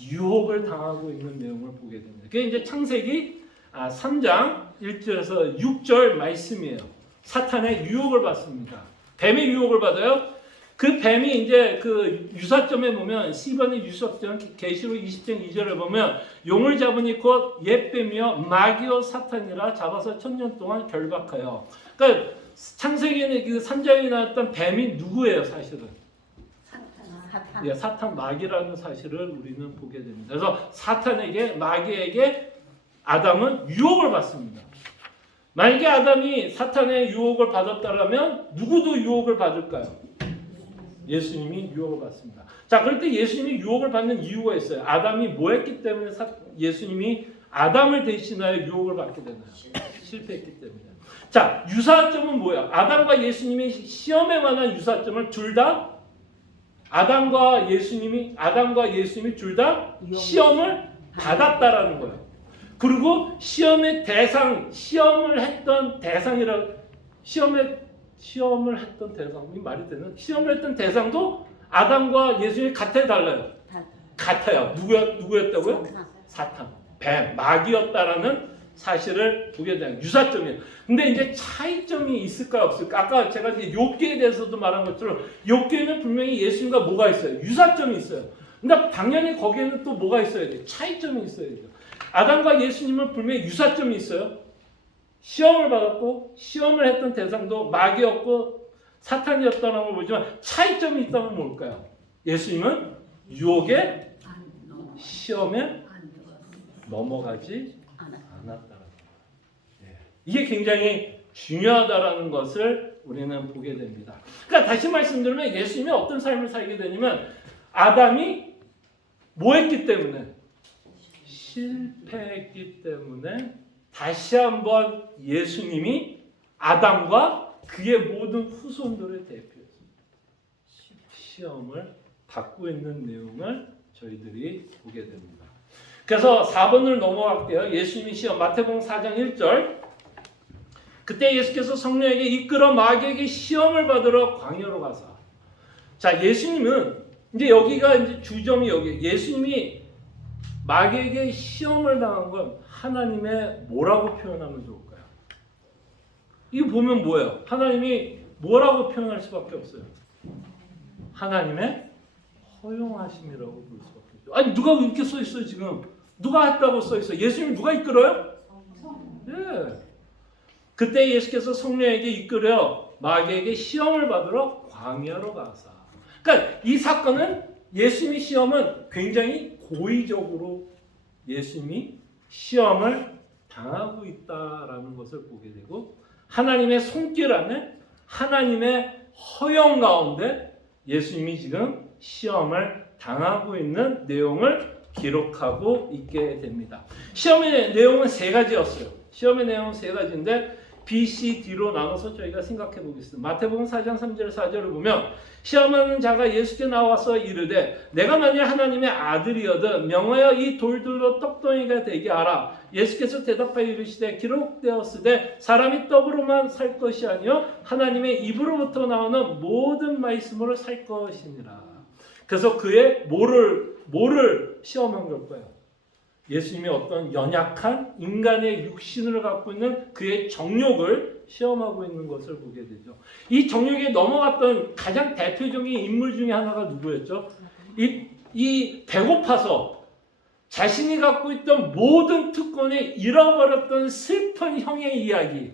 유혹을 당하고 있는 내용을 보게 됩니다. 그게 이제 창세기 3장 1절에서 6절 말씀이에요. 사탄의 유혹을 받습니다. 뱀의 유혹을 받아요. 그 뱀이 이제 그 유사점에 보면 시번의 유사점 계시록 20장 2절에 보면 용을 잡으니 곧 옛뱀이여 마귀여 사탄이라 잡아서 1000년 동안 결박하여. 그러니까 창세기에는 그 3장에 나왔던 뱀이 누구예요, 사실은? 사탄. 예, 사탄 마귀라는 사실을 우리는 보게 됩니다. 그래서 사탄에게 마귀에게 아담은 유혹을 받습니다. 만약에 아담이 사탄의 유혹을 받았다면 누구도 유혹을 받을까요? 예수님이 유혹을 받습니다. 자, 그럴 때 예수님이 유혹을 받는 이유가 있어요. 아담이 뭐 했기 때문에 예수님이 아담을 대신하여 유혹을 받게 되나요? 실패했기 때문에. 자, 유사점은 뭐야? 아담과 예수님의 시험에 관한 유사점을 둘 다 아담과 예수님이 둘 다 시험을 받았다라는 거예요. 그리고 시험을 했던 대상이라 시험을 했던 대상이 말이 되는 시험을 했던 대상도 아담과 예수님이 같아요, 달라요? 다 같아요. 누구였다고요? 사탄, 뱀, 마귀였다라는 사실을 보게 되는 유사점이에요. 근데 이제 차이점이 있을까 없을까? 아까 제가 이제 욥기에 대해서도 말한 것처럼 욥기에는 분명히 예수님과 뭐가 있어요? 유사점이 있어요. 근데 당연히 거기에는 또 뭐가 있어야 돼요? 차이점이 있어야 돼요. 아담과 예수님은 분명히 유사점이 있어요. 시험을 받았고 시험을 했던 대상도 마귀였고 사탄이었다는 걸 보지만 차이점이 있다면 뭘까요? 예수님은 유혹에 시험에 넘어가지 않았다는 거예요. 이게 굉장히 중요하다라는 것을 우리는 보게 됩니다. 그러니까 다시 말씀드리면 예수님이 어떤 삶을 살게 되냐면 아담이 뭐 했기 때문에? 실패했기 때문에 다시 한번 예수님이 아담과 그의 모든 후손들을 대표해서 시험을 받고 있는 내용을 저희들이 보게 됩니다. 그래서 4번을 넘어갈게요. 예수님이 시험 마태복음 4장 1절 그때 예수께서 성령에게 이끌어 마귀에게 시험을 받으러 광야로 가사. 자, 예수님은 이제 여기가 이제 주점이 여기. 예수님이 마귀에게 시험을 당한 건 하나님의 뭐라고 표현하면 좋을까요? 이거 보면 뭐예요? 하나님이 뭐라고 표현할 수밖에 없어요. 하나님의 허용하심이라고 볼 수밖에 없죠. 아니 누가 이렇게 써 있어요 지금? 누가 했다고 써 있어요? 예수님 누가 이끌어요? 네. 그때 예수께서 성령에게 이끌어 마귀에게 시험을 받으러 광야로 가사. 그러니까 이 사건은 예수님의 시험은 굉장히 고의적으로 예수님이 시험을 당하고 있다라는 것을 보게 되고 하나님의 손길 안에 하나님의 허용 가운데 예수님이 지금 시험을 당하고 있는 내용을 기록하고 있게 됩니다. 시험의 내용은 세 가지였어요. 시험의 내용은 세 가지인데 B, C, D로 나눠서 저희가 생각해 보겠습니다. 마태복음 4장 3절 4절을 보면 시험하는 자가 예수께 나와서 이르되 내가 만일 하나님의 아들이어든 명하여 이 돌들로 떡덩이가 되게 하라. 예수께서 대답하여 이르시되 기록되었으되 사람이 떡으로만 살 것이 아니요 하나님의 입으로부터 나오는 모든 말씀으로 살 것이니라. 그래서 그의 뭐를 시험한 걸까요? 예수님이 어떤 연약한 인간의 육신을 갖고 있는 그의 정욕을 시험하고 있는 것을 보게 되죠. 이 정욕에 넘어갔던 가장 대표적인 인물 중에 하나가 누구였죠? 이 배고파서 자신이 갖고 있던 모든 특권을 잃어버렸던 슬픈 형의 이야기.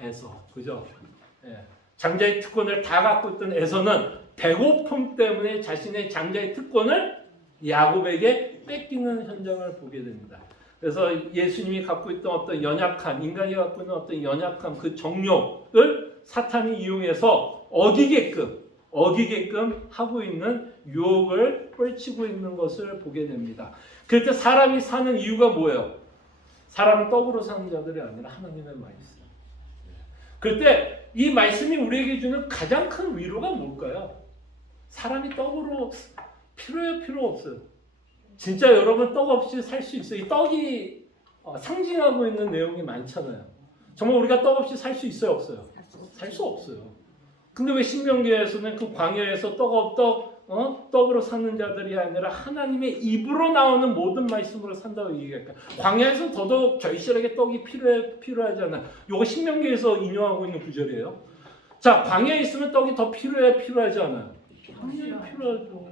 에서, 그죠? 예. 장자의 특권을 다 갖고 있던 에서는 배고픔 때문에 자신의 장자의 특권을 야곱에게 뺏기는 현장을 보게 됩니다. 그래서 예수님이 갖고 있던 어떤 연약한 인간이 갖고 있는 어떤 연약한 그 정욕을 사탄이 이용해서 어기게끔 하고 있는 유혹을 펼치고 있는 것을 보게 됩니다. 그럴 때 사람이 사는 이유가 뭐예요? 사람은 떡으로 사는 자들이 아니라 하나님의 말씀. 그럴 때 이 말씀이 우리에게 주는 가장 큰 위로가 뭘까요? 사람이 떡으로 필요해요? 필요 없어요? 진짜 여러분 떡 없이 살 수 있어요. 이 떡이 상징하고 있는 내용이 많잖아요. 정말 우리가 떡 없이 살 수 있어요? 없어요? 살 수 없어요. 근데 왜 신명기에서는 그 광야에서 떡으로 사는 자들이 아니라 하나님의 입으로 나오는 모든 말씀으로 산다고 얘기할까요? 광야에서는 더더욱 절실하게 떡이 필요하잖아요. 이거 신명기에서 인용하고 있는 구절이에요. 자, 광야에 있으면 떡이 더 필요하지 않아요? 당연히 필요하죠.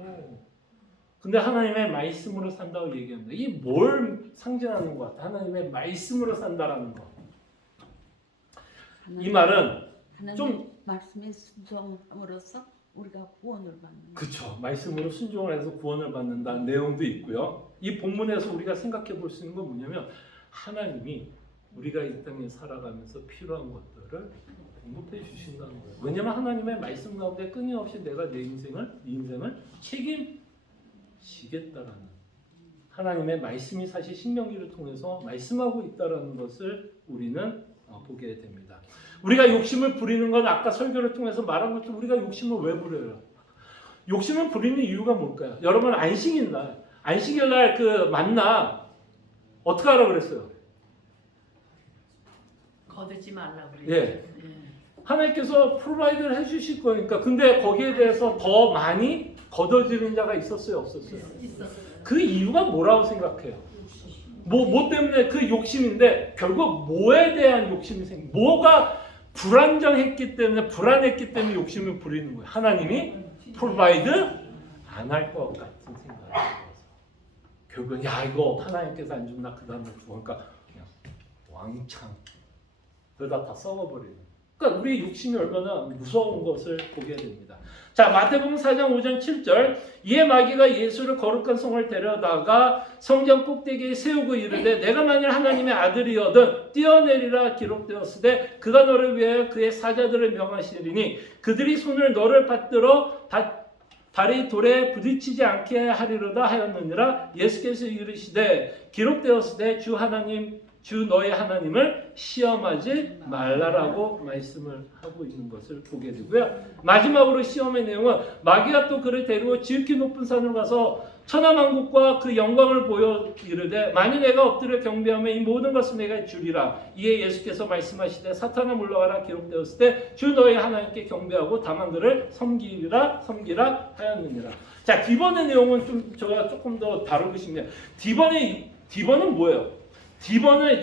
근데 하나님의 말씀으로 산다고 얘기합니다. 이게 뭘 상징하는 것 같아요? 하나님의 말씀으로 산다라는 거. 이 말은 좀 말씀에 순종함으로써 우리가 구원을 받는. 그렇죠. 말씀으로 순종을 해서 구원을 받는다는 내용도 있고요. 이 본문에서 우리가 생각해 볼 수 있는 건 뭐냐면 하나님이 우리가 이 땅에 살아가면서 필요한 것들을 공급해 주신다는 거예요. 왜냐하면 하나님의 말씀 가운데 끊임없이 내가 내 인생을 책임지겠다라는 하나님의 말씀이 사실 신명기를 통해서 말씀하고 있다라는 것을 우리는 보게 됩니다. 우리가 욕심을 부리는 건 아까 설교를 통해서 말한 것처럼 우리가 욕심을 왜 부려요? 욕심을 부리는 이유가 뭘까요? 여러분 안식일 날 그 만나 어떻게 하라고 그랬어요? 거두지 말라고 그래요. 예. 하나님께서 프로바이드를 해주실 거니까. 근데 거기에 대해서 더 많이 걷어지는 자가 있었어요, 없었어요? 있었어요. 그 이유가 뭐라고 생각해요? 뭐 때문에 그 욕심인데 결국 뭐에 대한 욕심이 뭐가 불안정했기 때문에 불안했기 때문에 욕심을 부리는 거예요. 하나님이 프로바이드 안 할 것 같은 생각이 들어서 결국은 야 이거 하나님께서 안 주면 나 그 다음에 죽으니까 그냥 왕창 그러다 다 썩어버리는. 그러니까 우리의 욕심이 얼마나 무서운 것을 보게 됩니다. 자, 마태복음 4장 5절 7절 이에 마귀가 예수를 거룩한 성을 데려다가 성전 꼭대기에 세우고 이르되 내가 만일 하나님의 아들이거든 뛰어내리라 기록되었으되 그가 너를 위하여 그의 사자들을 명하시리니 그들이 손을 너를 받들어 발이 돌에 부딪히지 않게 하리로다 하였느니라. 예수께서 이르시되 기록되었으되 주 너의 하나님을 시험하지 말라라고 말씀을 하고 있는 것을 보게 되고요. 마지막으로 시험의 내용은 마귀가 또 그를 데리고 지극히 높은 산으로 가서 천하만국과 그 영광을 보여 이르되 만일 내가 엎드려 경배하면 이 모든 것을 내가 주리라. 이에 예수께서 말씀하시되 사탄아 물러가라 기록되었을 때 주 너의 하나님께 경배하고 다만 그를 섬기라 하였느니라. 자, 디번의 내용은 좀 제가 조금 더 다루고 싶네요. 디번은 뭐예요? 디번의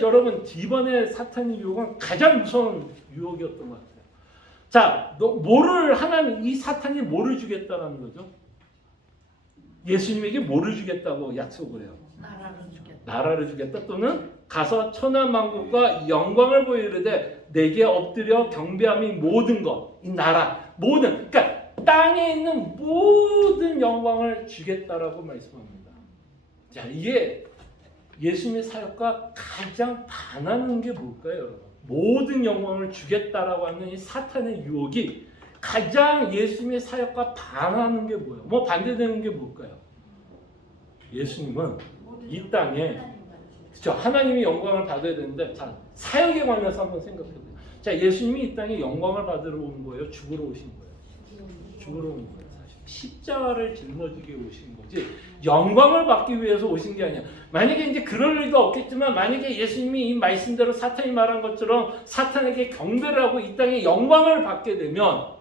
사탄의 유혹은 가장 무서운 유혹이었던 것 같아요. 자, 이 사탄이 뭐를 주겠다는 거죠? 예수님에게 뭐를 주겠다고 약속을 해요? 나라를 주겠다. 또는 가서 천하만국과 영광을 보이르되 내게 엎드려 경배함이 모든 것, 이 나라, 그러니까 땅에 있는 모든 영광을 주겠다라고 말씀합니다. 자, 이게 예수님의 사역과 가장 반하는 게 뭘까요, 여러분? 모든 영광을 주겠다라고 하는 이 사탄의 유혹이 가장 예수님의 사역과 반하는 게 뭐예요? 반대되는 게 뭘까요? 예수님은 이 땅에 그렇죠? 하나님이 영광을 받아야 되는데 자, 사역에 관해서 한번 생각해 보세요. 자, 예수님이 이 땅에 영광을 받으러 온 거예요? 죽으러 오신 거예요? 죽으러 온 거예요. 사실 십자가를 짊어지게 오신 거지 영광을 받기 위해서 오신 게 아니야. 만약에 이제 그럴 리가 없겠지만 만약에 예수님이 이 말씀대로 사탄이 말한 것처럼 사탄에게 경배를 하고 이 땅에 영광을 받게 되면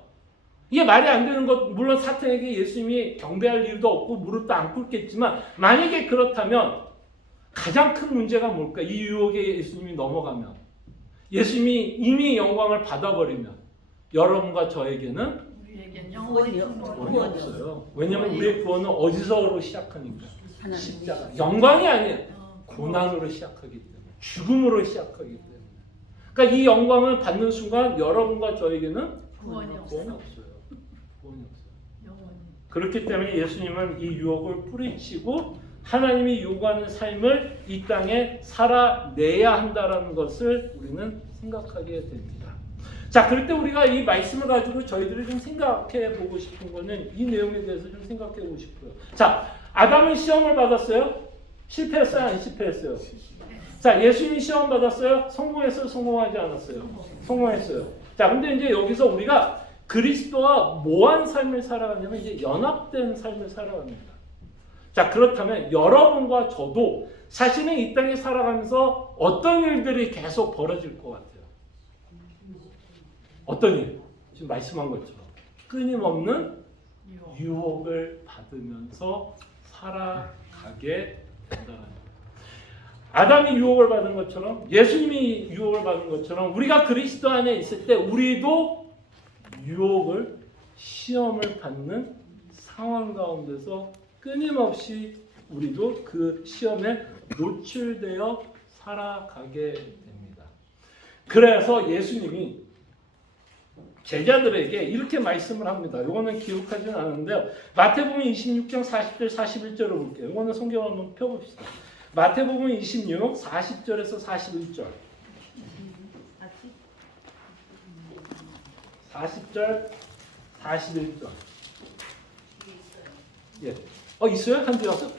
이게 말이 안 되는 것, 물론 사탄에게 예수님이 경배할 이유도 없고 무릎도 안 꿇겠지만 만약에 그렇다면 가장 큰 문제가 뭘까? 이 유혹에 예수님이 넘어가면 예수님이 이미 영광을 받아버리면 여러분과 저에게는 영원히 구원이 없어요. 왜냐하면 우리의 구원은 어디서로 시작하니까? 십자가. 영광이 아니에요. 고난으로 시작하기 때문에. 죽음으로 시작하기 때문에. 그러니까 이 영광을 받는 순간 여러분과 저에게는 구원이 없어요. 그렇기 때문에 예수님은 이 유혹을 뿌리치고 하나님이 요구하는 삶을 이 땅에 살아내야 한다는 것을 우리는 생각하게 됩니다. 자, 그럴 때 우리가 이 말씀을 가지고 저희들이 좀 생각해 보고 싶은 거는 이 내용에 대해서 좀 생각해 보고 싶고요. 자, 아담은 시험을 받았어요? 실패했어요? 안 실패했어요? 자, 예수님이 시험 받았어요? 성공했어요? 성공하지 않았어요? 성공했어요. 자, 근데 이제 여기서 우리가 그리스도와 뭐한 삶을 살아가냐면 이제 연합된 삶을 살아갑니다. 자, 그렇다면 여러분과 저도 사실은 이 땅에 살아가면서 어떤 일들이 계속 벌어질 것 같아요? 어떤 일? 지금 말씀한 것처럼 끊임없는 유혹을 받으면서 살아가게 된다는 거예요. 아담이 유혹을 받은 것처럼 예수님이 유혹을 받은 것처럼 우리가 그리스도 안에 있을 때 우리도 유혹을 시험을 받는 상황 가운데서 끊임없이 우리도 그 시험에 노출되어 살아가게 됩니다. 그래서 예수님이 제자들에게 이렇게 말씀을 합니다. 이거는 기록하지는 않은데요. 마태복음 26장 40절 41절을 볼게요. 이거는 성경을 한번 펴봅시다. 마태복음 26 40절에서 41절. 40절 41절. 예. 있어요? 한줄 와서?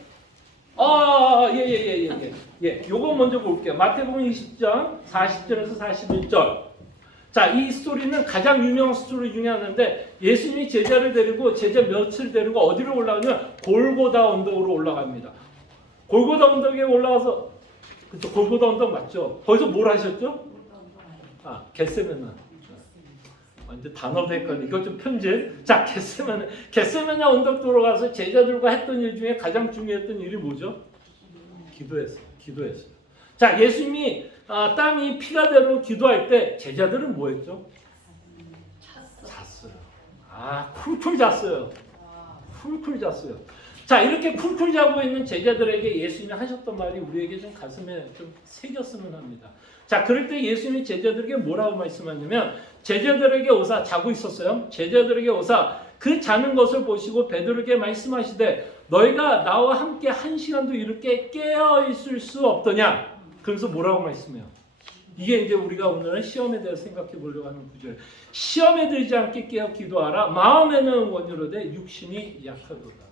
예. 요거 먼저 볼게요. 마태복음 20장 40절에서 41절. 자, 이 스토리는 가장 유명한 스토리 중에 하나인데 예수님이 제자 몇을 데리고 어디로 올라가냐면 골고다 언덕으로 올라갑니다. 골고다 언덕에 올라가서 그쵸, 골고다 언덕 맞죠? 거기서 뭘 하셨죠? 겟세마네. 완전 단어도 헷갈려. 이거 좀 편집. 자, 겟세마네 언덕도로 가서 제자들과 했던 일 중에 가장 중요했던 일이 뭐죠? 기도했어요. 자, 예수님이 땀이 피가 되도록 기도할 때 제자들은 뭐 했죠? 잤어요. 쿨쿨 잤어요. 쿨쿨 잤어요. 자, 이렇게 쿨쿨 자고 있는 제자들에게 예수님이 하셨던 말이 우리에게 좀 가슴에 좀 새겼으면 합니다. 자, 그럴 때 예수님이 제자들에게 뭐라고 말씀하냐면 제자들에게 오사 자고 있었어요. 제자들에게 오사 그 자는 것을 보시고 베드로에게 말씀하시되 너희가 나와 함께 한 시간도 이렇게 깨어 있을 수 없더냐. 그래서 뭐라고 말씀해요? 이게 이제 우리가 오늘은 시험에 대해서 생각해 보려고 하는 구절. 시험에 들지 않게 깨어 기도하라. 마음에는 원유로되 육신이 약하도다.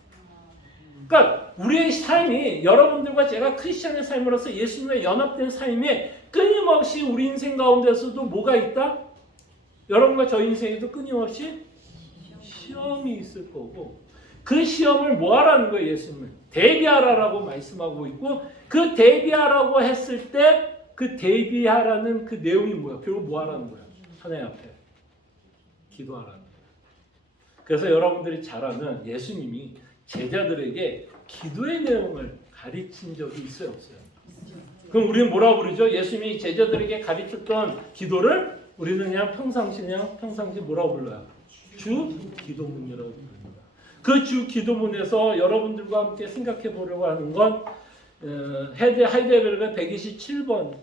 그러니까 우리의 삶이 여러분들과 제가 크리스천의 삶으로서 예수님과 연합된 삶이 끊임없이 우리 인생 가운데서도 뭐가 있다? 여러분과 저 인생에도 끊임없이 시험이 있을 거고 그 시험을 뭐 하라는 거예요? 예수님을 대비하라라고 말씀하고 있고 그 대비하라고 했을 때 그 대비하라는 그 내용이 뭐야? 결국 뭐 하라는 거야? 하나님 앞에 기도하라는 거야. 그래서 여러분들이 잘 아는 예수님이 제자들에게 기도의 내용을 가르친 적이 있어요, 없어요? 그럼 우리는 뭐라고 부르죠? 예수님이 제자들에게 가르쳤던 기도를 우리는 그냥 평상시 뭐라고 불러요? 주 기도문이라고 부릅니다. 그 주 기도문에서 여러분들과 함께 생각해 보려고 하는 건 하이데베르그 127번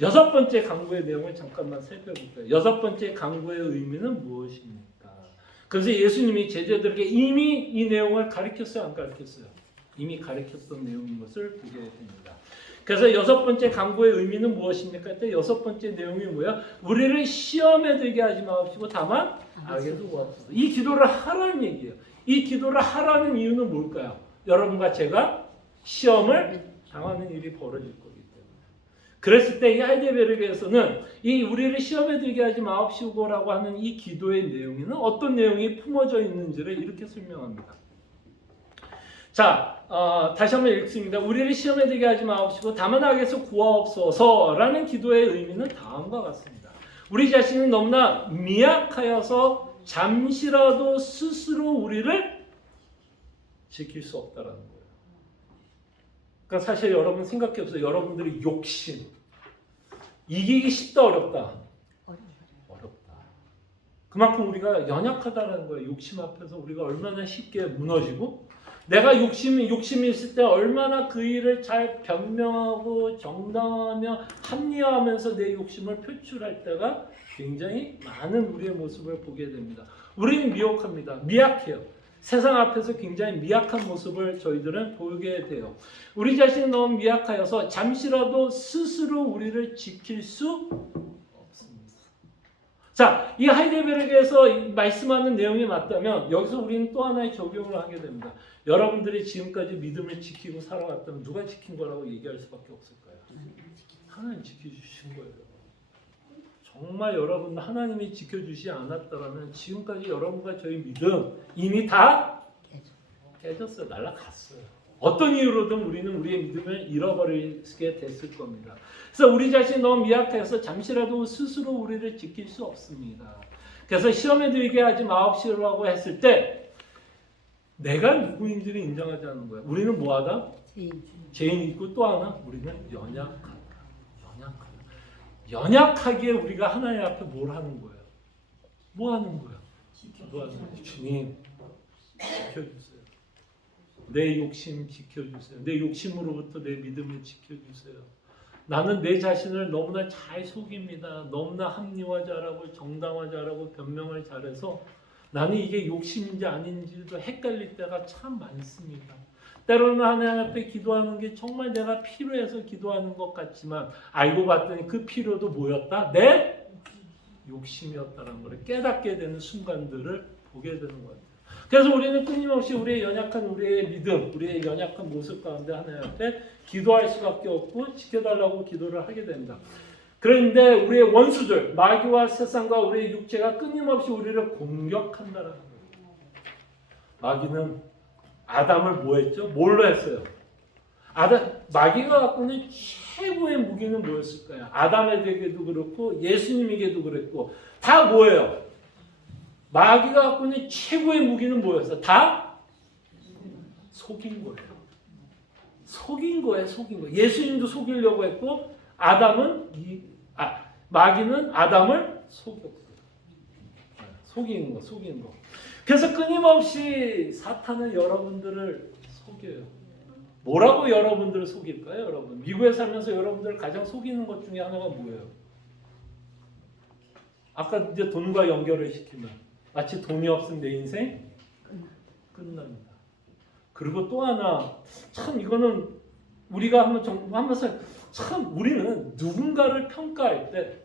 여섯 번째 강구의 내용을 잠깐만 살펴볼까요? 여섯 번째 강구의 의미는 무엇입니까? 그래서 예수님이 제자들에게 이미 이 내용을 가르쳤어요, 안 가르쳤어요? 이미 가르쳤던 내용인 것을 보게 됩니다. 그래서 여섯 번째 강구의 의미는 무엇입니까? 그때 여섯 번째 내용이 뭐야? 우리를 시험에 들게 하지 마옵시고 다만 악에서 구하소서. 이 기도를 하라는 얘기예요. 이 기도를 하라는 이유는 뭘까요? 여러분과 제가 시험을 당하는 일이 벌어질 거기 때문에. 그랬을 때 이 하이데베르크에서는 이 우리를 시험에 들게 하지 마옵시고라고 하는 이 기도의 내용에는 어떤 내용이 품어져 있는지를 이렇게 설명합니다. 자, 다시 한번 읽습니다. 우리를 시험에 들게 하지 마옵시고 다만 악에서 구하옵소서라는 기도의 의미는 다음과 같습니다. 우리 자신이 너무나 미약하여서 잠시라도 스스로 우리를 지킬 수 없다라는 거예요. 그러니까 사실 여러분 생각해 보세요. 여러분들이 욕심 이기기 쉽다 어렵다? 어렵다. 그만큼 우리가 연약하다는 거예요. 욕심 앞에서 우리가 얼마나 쉽게 무너지고 내가 욕심이 있을 때 얼마나 그 일을 잘 변명하고 정당하며 합리화하면서 내 욕심을 표출할 때가 굉장히 많은 우리의 모습을 보게 됩니다. 우리는 미혹합니다. 미약해요. 세상 앞에서 굉장히 미약한 모습을 저희들은 보이게 돼요. 우리 자신이 너무 미약하여서 잠시라도 스스로 우리를 지킬 수 없습니다. 자, 이 하이데베르크에서 말씀하는 내용이 맞다면 여기서 우리는 또 하나의 적용을 하게 됩니다. 여러분들이 지금까지 믿음을 지키고 살아왔다면 누가 지킨 거라고 얘기할 수밖에 없을 거예요. 하나님 지켜주신 거예요. 정말 여러분 하나님이 지켜주지 않았다면 지금까지 여러분과 저희 믿음 이미 다 깨졌어요. 날아갔어요. 어떤 이유로든 우리는 우리의 믿음을 잃어버리게 됐을 겁니다. 그래서 우리 자신이 너무 미약해서 잠시라도 스스로 우리를 지킬 수 없습니다. 그래서 시험에 들게 하지 마옵시라고 했을 때 내가 누구인지를 인정하지 않는 거예요. 우리는 뭐하다? 죄인 있고 또 하나 우리는 연약하다. 연약하기에 우리가 하나님 앞에 뭘 하는 거예요? 뭐 하는 거예요? 주님 지켜주세요. 내 욕심 지켜주세요. 내 욕심으로부터 내 믿음을 지켜주세요. 나는 내 자신을 너무나 잘 속입니다. 너무나 합리화 잘하고 정당화 잘하고 변명을 잘해서 나는 이게 욕심인지 아닌지도 헷갈릴 때가 참 많습니다. 때로는 하나님 앞에 기도하는 게 정말 내가 필요해서 기도하는 것 같지만 알고 봤더니 그 필요도 뭐였다? 내 욕심이었다는 걸 깨닫게 되는 순간들을 보게 되는 것 같아요. 그래서 우리는 끊임없이 우리의 연약한 우리의 믿음, 우리의 연약한 모습 가운데 하나님 앞에 기도할 수밖에 없고 지켜달라고 기도를 하게 됩니다. 그런데 우리의 원수들, 마귀와 세상과 우리의 육체가 끊임없이 우리를 공격한다는 거예요. 마귀는 아담을 뭐 했죠? 뭘로 했어요? 마귀가 갖고 있는 최고의 무기는 뭐였을까요? 아담에게도 그렇고 예수님에게도 그랬고 다 뭐예요? 마귀가 갖고 있는 최고의 무기는 뭐였어? 다 속인 거예요. 속인 거예요. 속인 거. 예수님도 속이려고 했고 마귀는 아담을 속였어요. 속이는 거, 속이는 거. 그래서 끊임없이 사탄은 여러분들을 속여요. 뭐라고 여러분들을 속일까요, 여러분? 미국에 살면서 여러분들을 가장 속이는 것 중에 하나가 뭐예요? 아까 이제 돈과 연결을 시키면 마치 돈이 없으면 내 인생 끝납니다. 그리고 또 하나 참 이거는 우리가 하면서 참 우리는 누군가를 평가할 때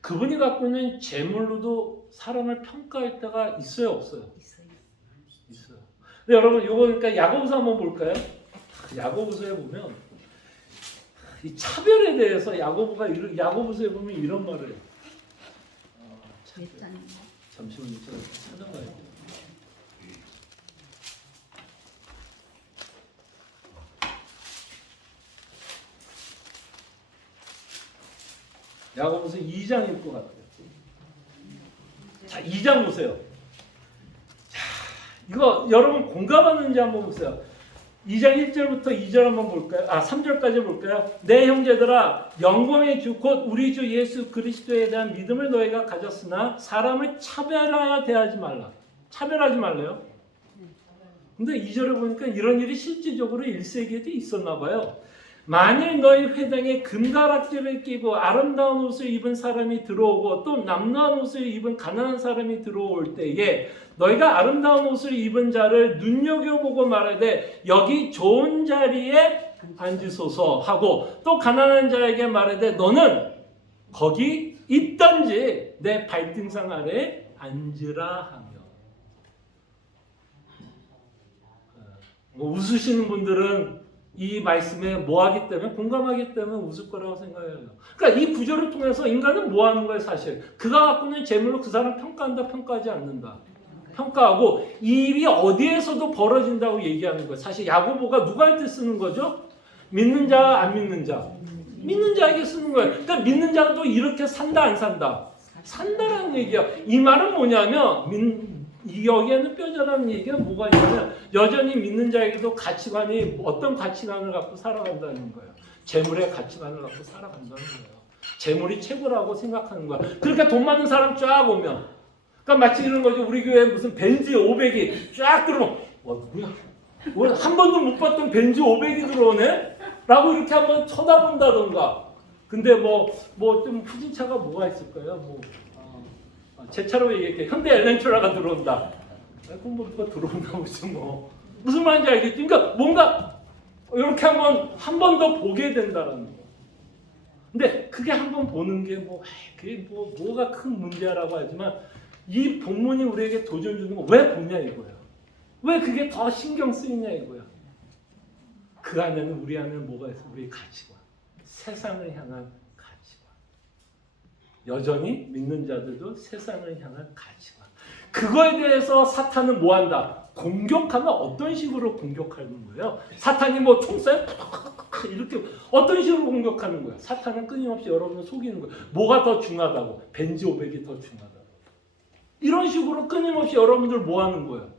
그분이 갖고 있는 재물로도 사람을 평가할 때가 있어요, 없어요? 있어요. 근데 여러분 이거 그러니까 야고보서 한번 볼까요? 야고보서에 보면 이 차별에 대해서 야고보서에 보면 이런 말을 해요. 잠시만요, 제가 찾아봐야 돼요. 야고보서 2장일 것 같아요. 자, 2장 보세요. 자, 이거 여러분 공감하는지 한번 보세요. 2장 1절부터 2절 한번 볼까요? 3절까지 볼까요? 내 형제들아 영광의 주 곧 우리 주 예수 그리스도에 대한 믿음을 너희가 가졌으나 사람을 차별하여 대하지 말라. 차별하지 말래요. 근데 2절에 보니까 이런 일이 실질적으로 1세기에도 있었나 봐요. 만일 너희 회당에 금가락지를 끼고 아름다운 옷을 입은 사람이 들어오고 또 남루한 옷을 입은 가난한 사람이 들어올 때에 너희가 아름다운 옷을 입은 자를 눈여겨보고 말하되 여기 좋은 자리에 앉으소서 하고 또 가난한 자에게 말하되 너는 거기 있던지 내 발등상 아래 앉으라 하며. 웃으시는 분들은 이 말씀에 뭐하기 때문에 공감하기 때문에 웃을 거라고 생각해요. 그러니까 이 구절을 통해서 인간은 뭐 하는 거예요, 사실? 그가 갖고 있는 재물로 그 사람 평가한다, 평가하지 않는다. 평가하고 이 일이 어디에서도 벌어진다고 얘기하는 거예요. 사실 야고보가 누구한테 쓰는 거죠? 믿는 자, 안 믿는 자. 믿는 자에게 쓰는 거예요. 그러니까 믿는 자가 또 이렇게 산다, 안 산다? 산다라는 얘기야. 이 말은 뭐냐면 여기에는 뼈저라는 얘기가 뭐가 있냐면 여전히 믿는 자에게도 가치관이 어떤 가치관을 갖고 살아간다는 거예요. 재물의 가치관을 갖고 살아간다는 거예요. 재물이 최고라고 생각하는 거야. 그러니까 돈 많은 사람 쫙 오면 그러니까 마치 이런 거죠. 우리 교회에 무슨 벤츠 500이 쫙 들어오면 뭐야? 한 번도 못 봤던 벤츠 500이 들어오네? 라고 이렇게 한번 쳐다본다던가. 근데 뭐 좀 후진차가 뭐가 있을까요? 제 차로 얘기할게. 현대 엘렌트라가 들어온다. 그럼 뭐 누가 들어온다 무슨 무슨 말인지 알겠지? 그러니까 뭔가 이렇게 한 번 더 보게 된다라는 거. 근데 그게 한 번 보는 게 그게 뭐가 큰 문제라고 하지만 이 본문이 우리에게 도전 주는 거 왜 보냐 이거야. 왜 그게 더 신경 쓰이냐 이거야. 그 안에는 우리 안에 뭐가 있어? 우리의 가치관. 세상을 향한 가치관. 여전히 믿는 자들도 세상을 향한 가치관. 그거에 대해서 사탄은 뭐 한다? 공격하면 어떤 식으로 공격하는 거예요? 사탄이 총 쏴요? 이렇게 어떤 식으로 공격하는 거예요? 사탄은 끊임없이 여러분을 속이는 거예요. 뭐가 더 중요하다고? 벤츠 500이 더 중요하다고. 이런 식으로 끊임없이 여러분들 뭐 하는 거예요?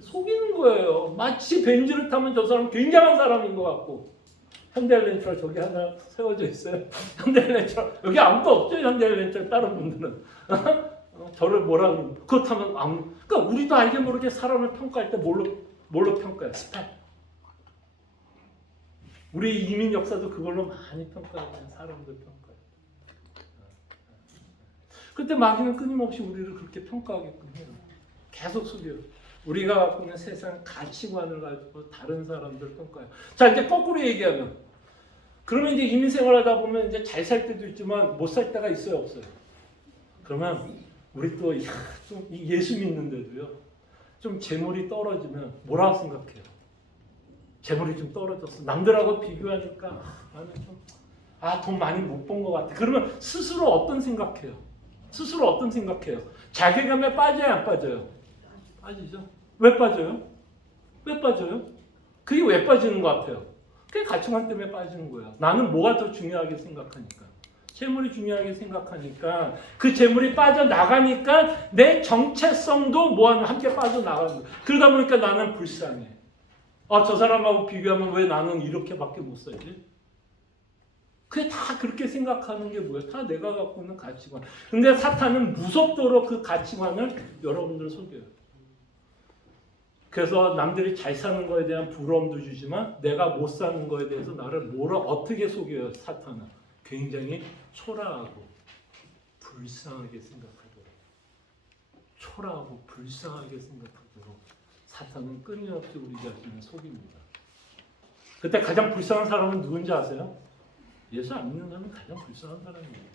속이는 거예요. 마치 벤츠를 타면 저 사람 굉장한 사람인 것 같고. 현대엘렌트라 저기 하나 세워져 있어요. 현대엘렌트라 여기 아무도 없죠. 현대엘렌트라 다른 분들은 저를 뭐라고 그렇다면 그러니까 우리도 알게 모르게 사람을 평가할 때 뭘로 평가해요? 스펙. 우리 이민 역사도 그걸로 많이 평가하잖아요. 사람들 평가해요. 그때 마귀는 끊임없이 우리를 그렇게 평가하게끔 해요. 계속 속여요. 우리가 갖고 있는 세상 가치관을 가지고 다른 사람들 평가해요. 자, 이제 거꾸로 얘기하면 그러면 이제 이민 생활하다 보면 이제 잘 살 때도 있지만 못 살 때가 있어요, 없어요? 그러면 우리 또 좀 예수 믿는데도요. 좀 재물이 떨어지면 뭐라고 생각해요? 재물이 좀 떨어졌어. 남들하고 비교하니까 나는 돈 많이 못 번 것 같아. 그러면 스스로 어떤 생각해요? 스스로 어떤 생각해요? 자괴감에 빠져요, 안 빠져요? 빠지죠. 왜 빠져요? 왜 빠져요? 그게 왜 빠지는 것 같아요? 그게 가치관 때문에 빠지는 거예요. 나는 뭐가 더 중요하게 생각하니까. 재물이 중요하게 생각하니까 그 재물이 빠져나가니까 내 정체성도 뭐하는 함께 빠져나가는 거야. 그러다 보니까 나는 불쌍해. 저 사람하고 비교하면 왜 나는 이렇게밖에 못 살지? 그게 다 그렇게 생각하는 게 뭐예요? 다 내가 갖고 있는 가치관. 근데 사탄은 무섭도록 그 가치관을 여러분들 속여요. 그래서 남들이 잘 사는 거에 대한 부러움도 주지만 내가 못 사는 거에 대해서 나를 어떻게 속여요? 사탄은 굉장히 초라하고 불쌍하게 생각하도록, 초라하고 불쌍하게 생각하도록 사탄은 끊임없이 우리 자신을 속입니다. 그때 가장 불쌍한 사람은 누군지 아세요? 예수 안 믿는 사람이 가장 불쌍한 사람이에요.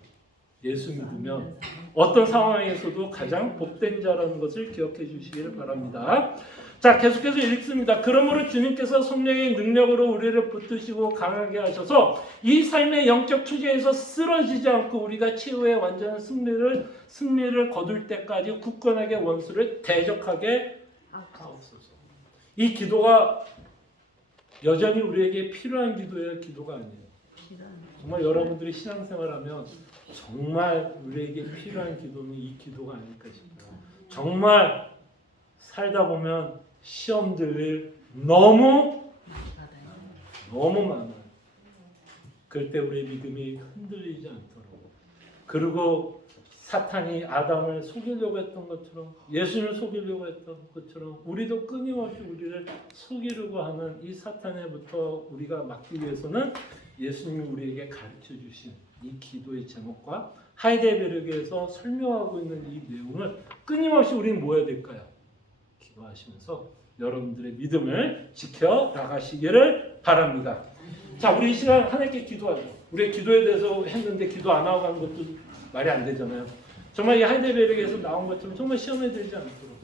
예수 믿으면 어떤 상황에서도 가장 복된 자라는 것을 기억해 주시기를 바랍니다. 자, 계속해서 읽습니다. 그러므로 주님께서 성령의 능력으로 우리를 붙드시고 강하게 하셔서 이 삶의 영적 투쟁에서 쓰러지지 않고 우리가 최후의 완전한 승리를 거둘 때까지 굳건하게 원수를 대적하게 하옵소서. 이 기도가 여전히 우리에게 필요한 기도예요, 기도가 아니에요. 정말 여러분들이 신앙생활하면 정말 우리에게 필요한 기도는 이 기도가 아닐까 싶어요. 정말 살다 보면 시험들이 너무 많아요. 그럴 때 우리의 믿음이 흔들리지 않도록, 그리고 사탄이 아담을 속이려고 했던 것처럼, 예수님을 속이려고 했던 것처럼 우리도 끊임없이 우리를 속이려고 하는 이 사탄에부터 우리가 막기 위해서는 예수님이 우리에게 가르쳐 주신 이 기도의 제목과 하이델베르크에서 설명하고 있는 이 내용을 끊임없이 우리는 뭐 해야 될까요? 기도하시면서 여러분들의 믿음을 지켜 나가시기를 바랍니다. 자, 우리 이 시간 하나님께 기도하죠. 우리 기도에 대해서 했는데 기도 안 하고 가는 것도 말이 안 되잖아요. 정말 이 하이델베르크에서 나온 것처럼 정말 시험에 들지 않도록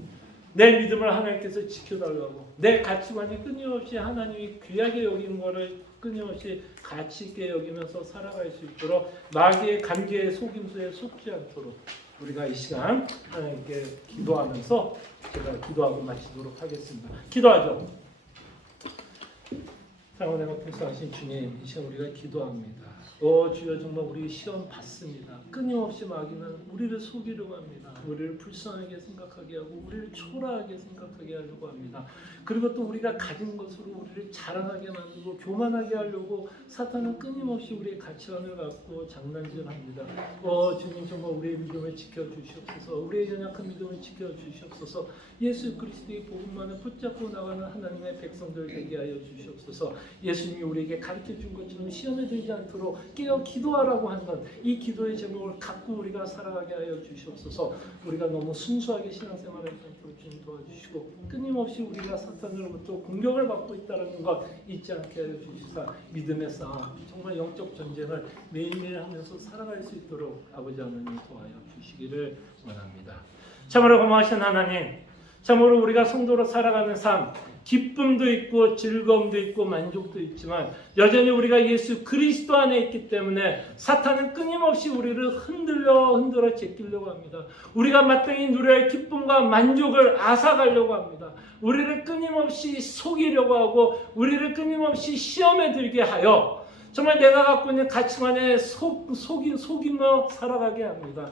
내 믿음을 하나님께서 지켜달라고, 내 가치관이 끊임없이 하나님이 귀하게 여기는 것을 끊임없이 가치 있게 여기면서 살아갈 수 있도록 마귀의 간계의 속임수에 속지 않도록 우리가 이 시간 하나님께 기도하면서 제가 기도하고 마치도록 하겠습니다. 기도하죠. 사랑하는 불쌍하신 주님, 이 시간 우리가 기도합니다. 주여, 정말 우리 시험 받습니다. 끊임없이 마귀는 우리를 속이려고 합니다. 우리를 불쌍하게 생각하게 하고 우리를 초라하게 생각하게 하려고 합니다. 그리고 또 우리가 가진 것으로 우리를 자랑하게 만들고 교만하게 하려고 사탄은 끊임없이 우리의 가치관을 갖고 장난질합니다. 주님, 정말 우리의 믿음을 지켜주시옵소서. 우리의 연약한 믿음을 지켜주시옵소서. 예수 그리스도의 복음만을 붙잡고 나가는 하나님의 백성들 되게 하여 주시옵소서. 예수님이 우리에게 가르쳐준 것처럼 시험에 들지 않도록 깨어 기도하라고 하는 이 기도의 제목을 갖고 우리가 살아가게 하여 주시옵소서. 우리가 너무 순수하게 신앙생활을 하도록 주님 도와주시고 끊임없이 우리가 사탄으로부터 공격을 받고 있다는 것 잊지 않게 하여 주시사 믿음의 싸움, 정말 영적 전쟁을 매일매일 하면서 살아갈 수 있도록 아버지 하나님 도와여 주시기를 원합니다. 참으로 고마우신 하나님, 참으로 우리가 성도로 살아가는 삶, 기쁨도 있고 즐거움도 있고 만족도 있지만 여전히 우리가 예수 그리스도 안에 있기 때문에 사탄은 끊임없이 우리를 흔들어 제끼려고 합니다. 우리가 마땅히 누려야 할 기쁨과 만족을 앗아가려고 합니다. 우리를 끊임없이 속이려고 하고 우리를 끊임없이 시험에 들게 하여 정말 내가 갖고 있는 가치관에 속이며 살아가게 합니다.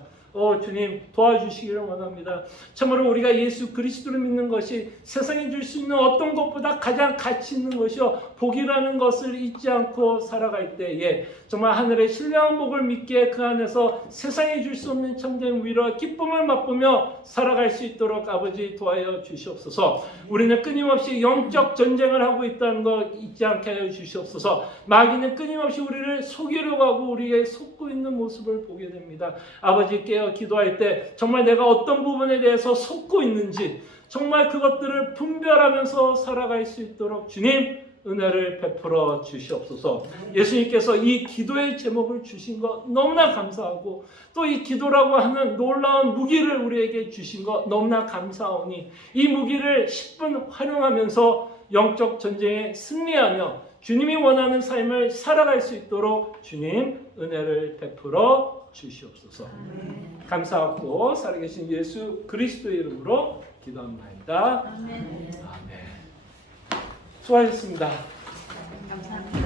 주님 도와주시기를 원합니다. 참으로 우리가 예수 그리스도를 믿는 것이 세상에 줄 수 있는 어떤 것보다 가장 가치 있는 것이요 복이라는 것을 잊지 않고 살아갈 때에 정말 하늘의 신령한 복을 믿기에 그 안에서 세상에 줄 수 없는 참된 위로와 기쁨을 맛보며 살아갈 수 있도록 아버지 도와여 주시옵소서. 우리는 끊임없이 영적 전쟁을 하고 있다는 것 잊지 않게 하여 주시옵소서. 마귀는 끊임없이 우리를 속이려고 하고 우리의 속고 있는 모습을 보게 됩니다. 아버지께 기도할 때 정말 내가 어떤 부분에 대해서 속고 있는지 정말 그것들을 분별하면서 살아갈 수 있도록 주님 은혜를 베풀어 주시옵소서. 예수님께서 이 기도의 제목을 주신 것 너무나 감사하고 또 이 기도라고 하는 놀라운 무기를 우리에게 주신 것 너무나 감사하오니 이 무기를 10분 활용하면서 영적 전쟁에 승리하며 주님이 원하는 삶을 살아갈 수 있도록 주님 은혜를 베풀어 주시옵소서. 감사하고 살아계신 예수 그리스도의 이름으로 기도합니다. 아멘. 수고하셨습니다. 감사합니다.